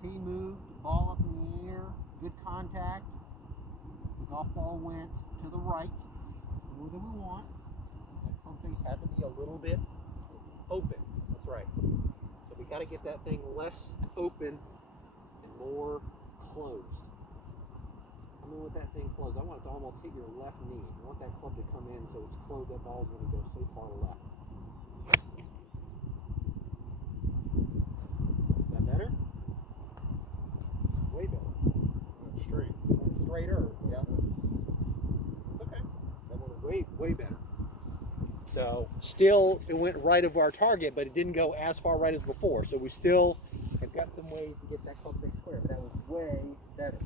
Tee moved, ball up in the air, good contact. The golf ball went to the right, more than we want. That club face had to be a little bit open. That's right. So we got to get that thing less open and more closed. I'm going to let that thing close. I want it to almost hit your left knee. I want that club to come in so it's closed. That ball's going to go so far left. Is that better? Way better. Straight. Straighter, yeah. It's okay. That one was way better. So still, it went right of our target, but it didn't go as far right as before. So we still have got some ways to get that club face square, but that was way better.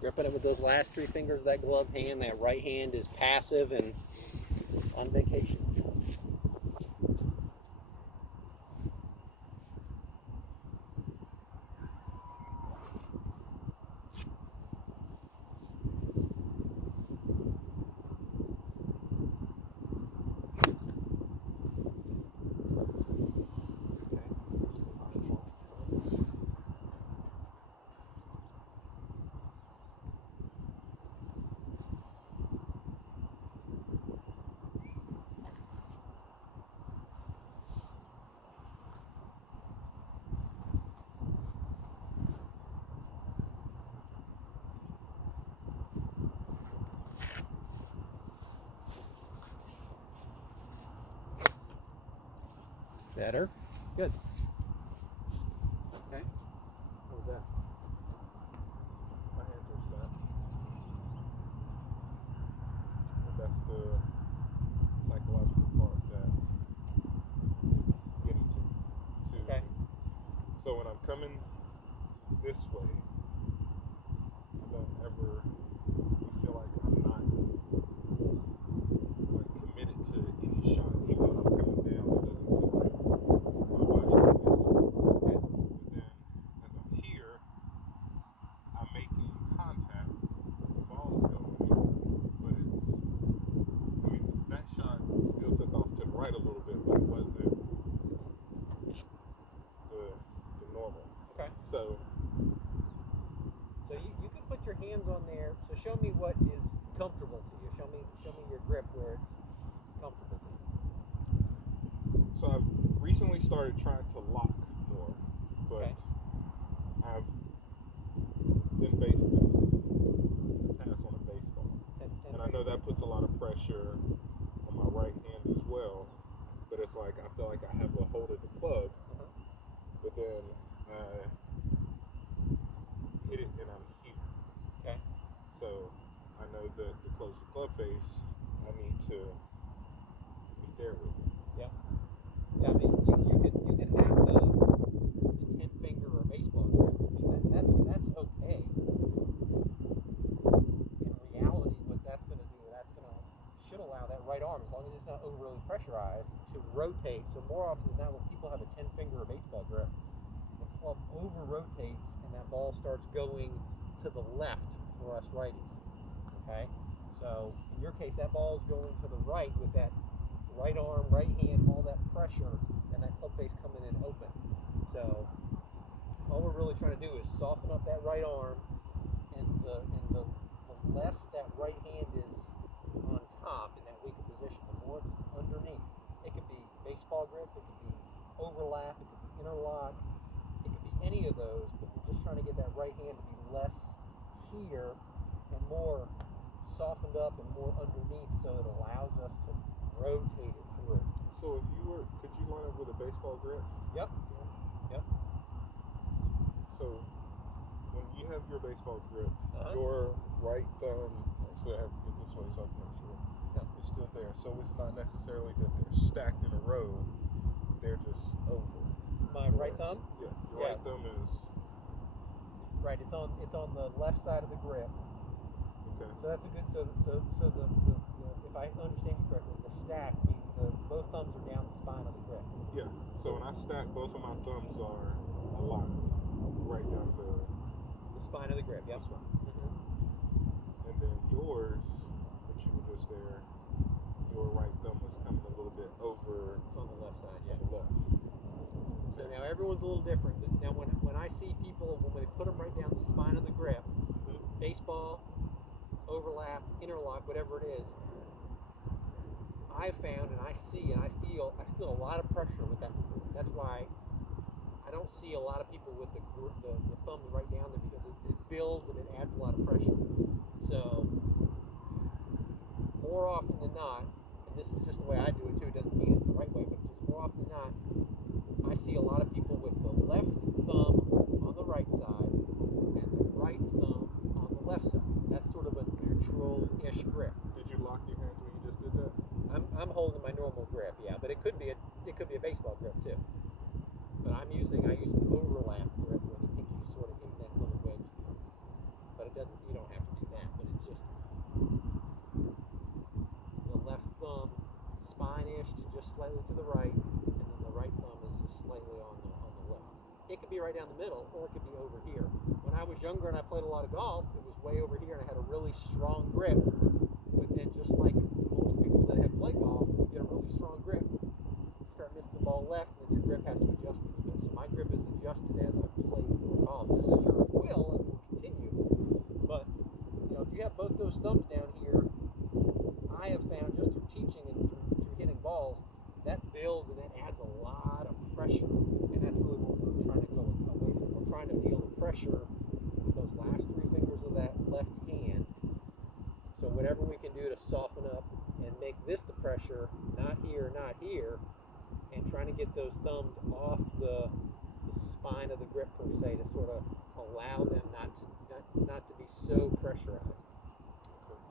Gripping it with those last three fingers of that gloved hand. That right hand is passive and on vacation. Better. Good. Okay. What was that? My hand touched that. But that's the psychological part that it's getting to. Okay. So when I'm coming this way, I don't ever feel like I'm not like committed to any shot. Even when I'm coming down, it doesn't feel like my body's committed to it. Okay. But then as I'm here, I'm making contact. The ball is going, but I mean, that shot still took off to the right a little bit, but it wasn't the normal. Okay. So you can put your hands on there. So show me what is comfortable to you. Show me your grip where it's comfortable to you. So I've recently started trying to lock more, but Okay. I've been basically in the past on a baseball. And I know that puts a lot of pressure on my right hand as well, but it's like I feel like I have a hold of the club, but then I hit it and I'm here. Okay. So I know that to close the club face, I need to be there with it. Yeah. Yeah. I mean, you could have the 10 finger or baseball grip. I mean, that's okay. In reality, what that's going to do, should allow that right arm, as long as it's not overly pressurized, to rotate. So more often than not, when people have a 10 finger or baseball grip, the club over rotates and that ball starts going to the left for us righties. Okay? So in your case, that ball is going to the right with that right arm, right hand, all that pressure, and that club face coming in open. So all we're really trying to do is soften up that right arm, and the less that right hand is on top in that weaker position, the more baseball grip, it could be overlap, it could be interlock, it could be any of those, but we're just trying to get that right hand to be less here and more softened up and more underneath, so it allows us to rotate it through. So if you were, could you line up with a baseball grip? Yep. So when you have your baseball grip, Uh-huh. your right thumb, actually I have to get this way so I can make sure it's still there. So it's not necessarily that they're stacked in a row, they're just over. My right thumb? Yeah, your right thumb is... Right, it's on the left side of the grip. Okay. So that's a good, so the if I understand you correctly, the stack means both thumbs are down the spine of the grip. Yeah, so when I stack, both of my thumbs are aligned, right down the spine of the grip, yep. Mm-hmm. And then yours, which you were just there, your right thumb is coming a little bit over. It's on the left side, yeah. On the left. So now everyone's a little different. But now when I see people, when they put them right down the spine of the grip, baseball, overlap, interlock, whatever it is, I found and I see and I feel a lot of pressure with that. That's why I don't see a lot of people with the thumbs right down there, because it builds and it adds a lot of pressure. So more often than not, and this is just the way I do it too, it doesn't mean it's the right way, but just more often than not, I see a lot of people with the left thumb on the right side and the right thumb on the left side. That's sort of a neutral-ish grip. Did you lock your hands when you just did that? I'm holding my normal grip, yeah, but it could be a baseball grip too. But I use an overlap grip where the pinky's sort of in that little wedge. But you don't have to do that, but it's just the left thumb spine-ish to just slightly to the right, and then the right thumb is just slightly on the left. It could be right down the middle, or it could be over here. When I was younger and I played a lot of golf, it was way over here and I had a really strong grip. And just like most people that have played golf, you get a really strong grip, start missing the ball left, and then your grip has to adjust a little bit. So my grip is adjusted as I play more golf, just as yours will and will continue. But if you have both those thumbs down here, I have found just through teaching and through hitting balls, that builds and that adds a lot of pressure, and that's really what we're trying to go away from. We're trying to feel the pressure with those last three fingers of that left hand. So whatever we can do to soften up and make this the pressure, not here, and trying to get those thumbs off the spine of the grip per se, to sort of allow them not to be so pressurized.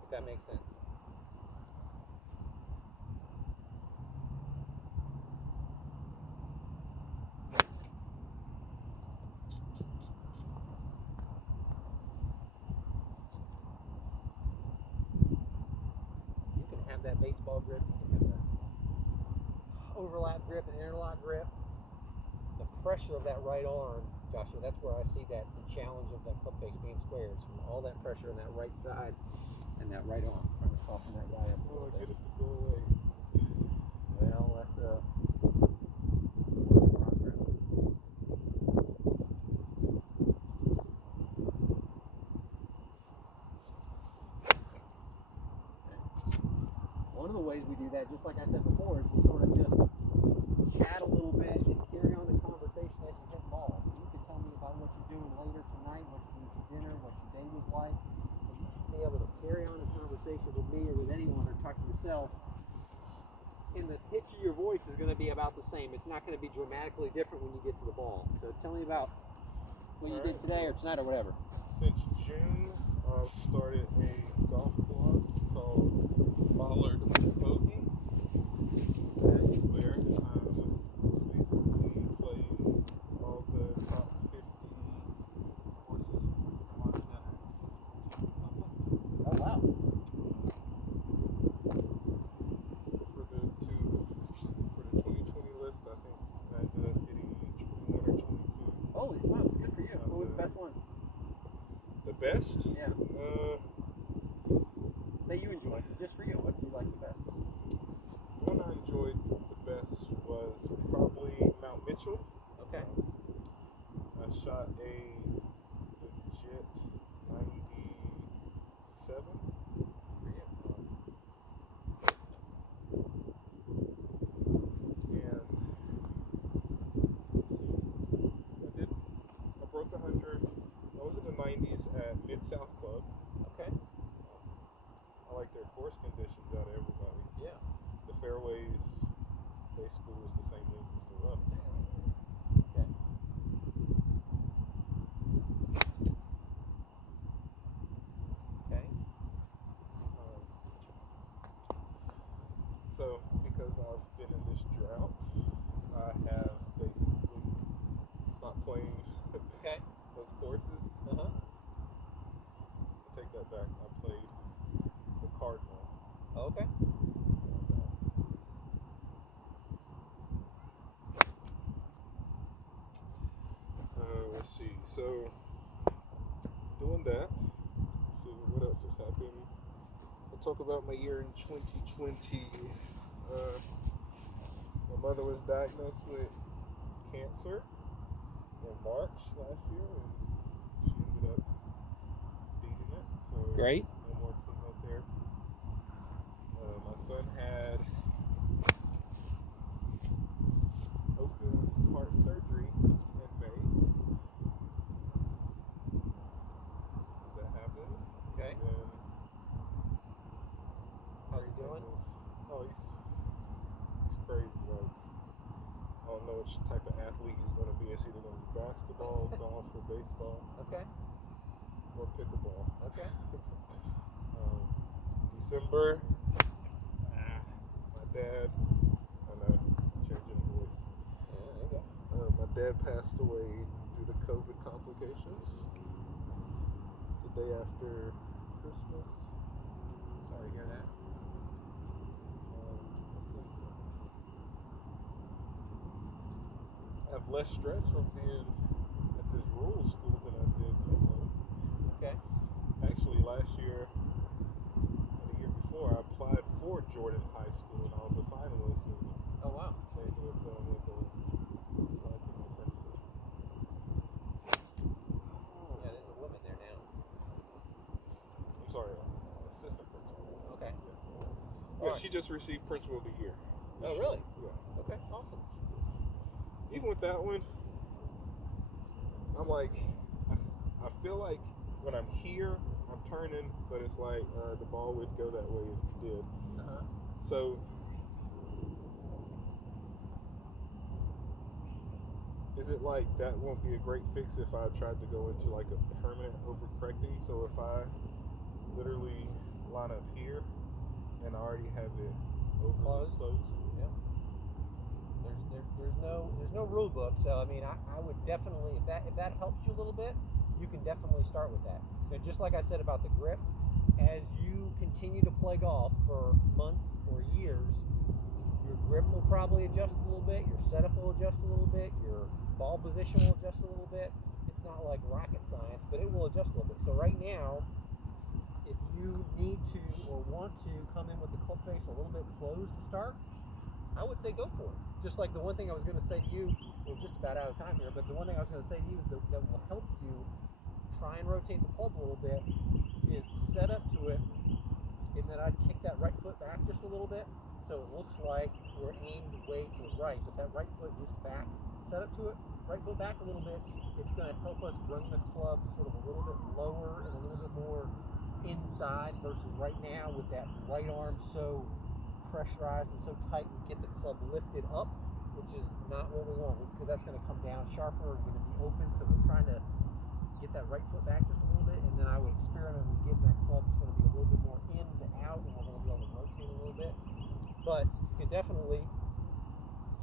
If that makes sense. That baseball grip, you can have that overlap grip and interlock grip. The pressure of that right arm, Joshua, that's where I see the challenge of that club face being squared. So all that pressure on that right side and that right arm, trying to soften that guy up a little bit. Get it to go away. Well, that's a work in progress. One of the ways we do that, just like I said before, is to sort of just chat a little bit and carry on the conversation as you hit balls. So you can tell me about what you're doing later tonight, what you did for dinner, what your day was like. And you should be able to carry on a conversation with me or with anyone, or talk to yourself. And the pitch of your voice is going to be about the same. It's not going to be dramatically different when you get to the ball. So tell me about what you did today or tonight or whatever. Since June, I've started a golf blog called Baller-To-Bogey. Where basically playing all the top 50 courses in Montana and CCT. Oh, wow. For the 2020 list, I think I ended up getting 21 or 22. Holy smokes, good for you. What was the best one? The best? Yeah. That you enjoyed, just for you. What did you like the best? The one I enjoyed the best was probably Mount Mitchell. Okay. I shot a legit 97. For you. And fairways basically was the same length as the rough. Okay. Okay. So because I've been in this drought, I have basically stopped playing Okay. those courses. Uh-huh. I take that back. I played the Cardinal. Okay. Let's see. So doing that. Let's see what else has happened. I'll talk about my year in 2020. My mother was diagnosed with cancer in March last year, and she ended up beating it. So Great. no more chemotherapy. My son had open heart surgery in May. That happened. Okay. And then How's he doing? He's crazy. Like, I don't know which type of athlete he's going to be. It's either going to be basketball, golf, or baseball, Okay. or pickleball. Okay. December, my dad, I know, changing voice. Yeah, there you go. My dad passed away due to COVID complications the day after Christmas. Sorry to hear that. I have less stress from being at this rural school than I did at home. Okay. Actually, last year, or the year before, I applied for Jordan High School, and I was a finalist, and Oh, wow. they ended up going with the principal. Yeah, there's a woman there now. I'm sorry, assistant principal. Okay. Yeah, she just received Principal of the Year. Oh, really? Yeah. Okay, awesome. Even with that one, I'm like, I feel like when I'm here, I'm turning, but it's like the ball would go that way if you did. Uh-huh. So, is it like that won't be a great fix if I tried to go into like a permanent overcorrecting? So if I literally line up here and I already have it closed. Yeah. There's no rule book, so I mean I would definitely, if that helps you a little bit, you can definitely start with that. And just like I said about the grip, as you continue to play golf for months or years, your grip will probably adjust a little bit, your setup will adjust a little bit, your ball position will adjust a little bit. It's not like rocket science, but it will adjust a little bit. So right now, if you need to or want to come in with the club face a little bit closed to start, I would say go for it. Just like the one thing I was going to say to you, we're just about out of time here, but the one thing I was going to say to you is that will help you try and rotate the club a little bit is set up to it, and then I'd kick that right foot back just a little bit, so it looks like we're aimed way to the right, but that right foot just back, set up to it, right foot back a little bit. It's going to help us bring the club sort of a little bit lower and a little bit more inside versus right now with that right arm so pressurized and so tight, you get the club lifted up, which is not what we want, because that's going to come down sharper and going to be open. So we're trying to get that right foot back just a little bit, and then I would experiment with getting that club. It's going to be a little bit more in to out, and we're going to be able to rotate a little bit. But you can definitely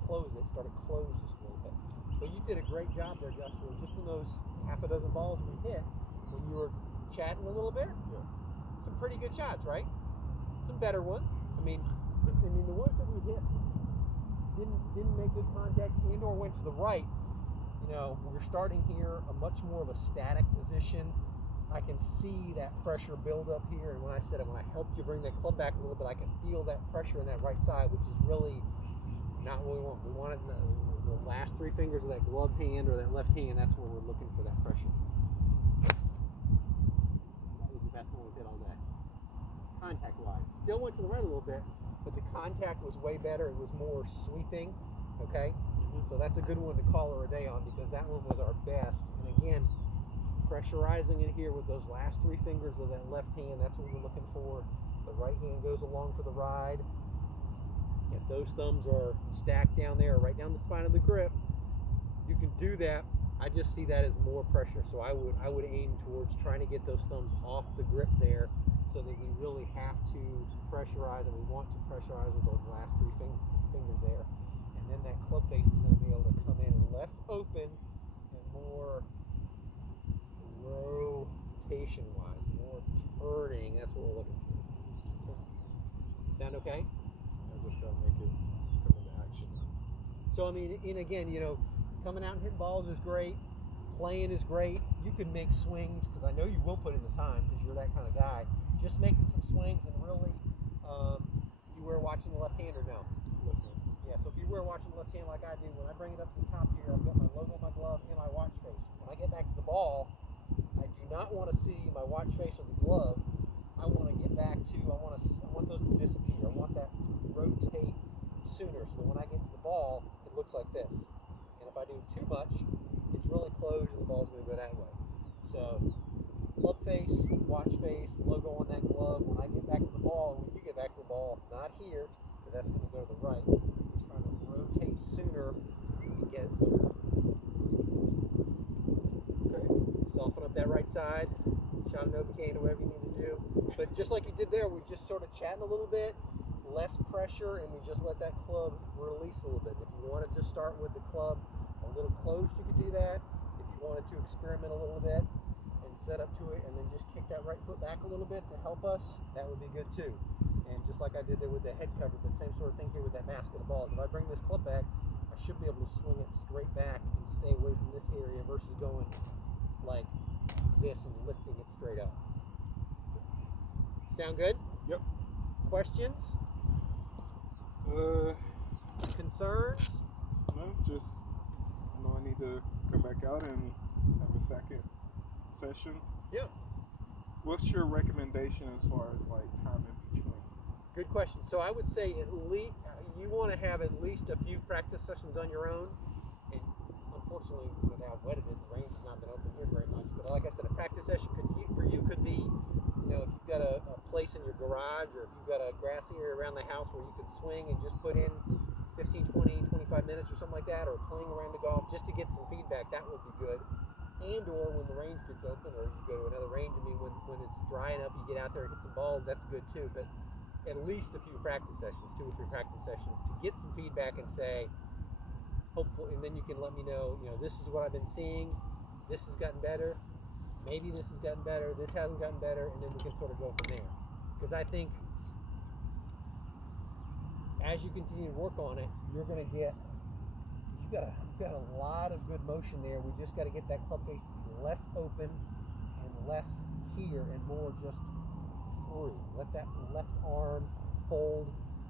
close it, start to close just a little bit. But you did a great job there, Joshua. Just in those half a dozen balls we hit when you were chatting a little bit, some pretty good shots, right? Some better ones. I mean, the ones that we hit didn't make good contact and or went to the right. You know, we're starting here a much more of a static position. I can see that pressure build up here, and when I helped you bring that club back a little bit, I can feel that pressure in that right side, which is really not what we want. We wanted the last three fingers of that glove hand or that left hand. That's where we're looking for that pressure. That was the best one we hit all day. Contact-wise, still went to the right a little bit, but the contact was way better. It was more sweeping. Okay, so that's a good one to call her a day on, because that one was our best. And again, pressurizing it here with those last three fingers of that left hand. That's what we're looking for. The right hand goes along for the ride. If those thumbs are stacked down there, right down the spine of the grip, you can do that. I just see that as more pressure. So I would aim towards trying to get those thumbs off the grip there, so that we really have to pressurize, and we want to pressurize with those last three fingers there. And then that club face is going to be able to come in less open and more rotation-wise, more turning. That's what we're looking for. Sound okay? I just gotta make it come into action. So I mean, and again, coming out and hitting balls is great. Playing is great. You can make swings, because I know you will put in the time, because you're that kind of guy. Just making some swings, and really, you were watching the left hand or no? Yeah, so if you were watching the left hand like I do, when I bring it up to the top here, I've got my logo on my glove and my watch face. When I get back to the ball, I do not want to see my watch face or the glove. I want to get back to, I want those to disappear. I want that to rotate sooner, so that when I get to the ball, it looks like this. And if I do too much, it's really closed and the ball's going to go that way. So, club face, watch face, logo on that glove. When I get back to the ball, and when you get back to the ball, not here, because that's going to go to the right, trying to rotate sooner and get it to turn. Okay. Soften up that right side, shot an Novocaine or whatever you need to do. But just like you did there, we just sort of chatting a little bit, less pressure, and we just let that club release a little bit. If you wanted to start with the club a little closed, you could do that. If you wanted to experiment a little bit and set up to it, and then just kick that right foot back a little bit to help us, that would be good too. And just like I did there with the head cover, but same sort of thing here with that basket of balls. If I bring this club back, I should be able to swing it straight back and stay away from this area versus going like this and lifting it straight up. Sound good? Yep. Questions? Concerns? No, just I need to come back out and have a second session. Yeah. What's your recommendation as far as like time in between? Good question. So I would say at least you want to have at least a few practice sessions on your own. And unfortunately, with how wet it is, the range has not been open here very much. But like I said, a practice session for you could be, if you've got a place in your garage, or if you've got a grassy area around the house where you could swing and just put in 15, 20, 25 minutes or something like that, or playing around the golf just to get some feedback, that would be good. And or when the range gets open, or you go to another range, when it's dry enough, you get out there and hit some balls, that's good too. But at least a few practice sessions, 2 or 3 practice sessions, to get some feedback and say, hopefully, and then you can let me know, this is what I've been seeing, this has gotten better, maybe this has gotten better, this hasn't gotten better, and then we can sort of go from there. Because I think as you continue to work on it, you're going to get, you've got a lot of good motion there. We just got to get that club face to be less open and less here and more just through. Let that left arm fold,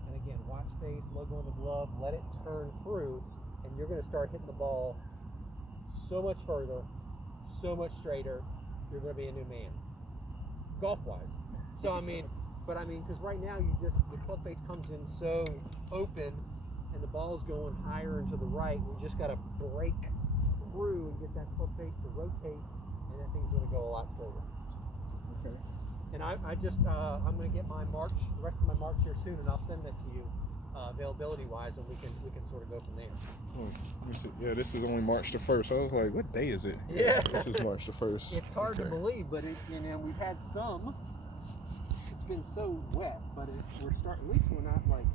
and again, watch face, logo on the glove, let it turn through, and you're going to start hitting the ball so much further, so much straighter. You're going to be a new man, golf-wise. So because right now the club face comes in so open, and the ball's going higher and to the right. We just got to break through and get that club face to rotate, and that thing's going to go a lot straighter. Okay. And I'm going to get my the rest of my March here soon, and I'll send that to you, availability-wise, and we can sort of go from there. Let me see. Yeah, this is only March the 1st. I was like, what day is it? Yeah. This is March the 1st. It's hard to believe, but we've had some. It's been so wet, but at least we're not like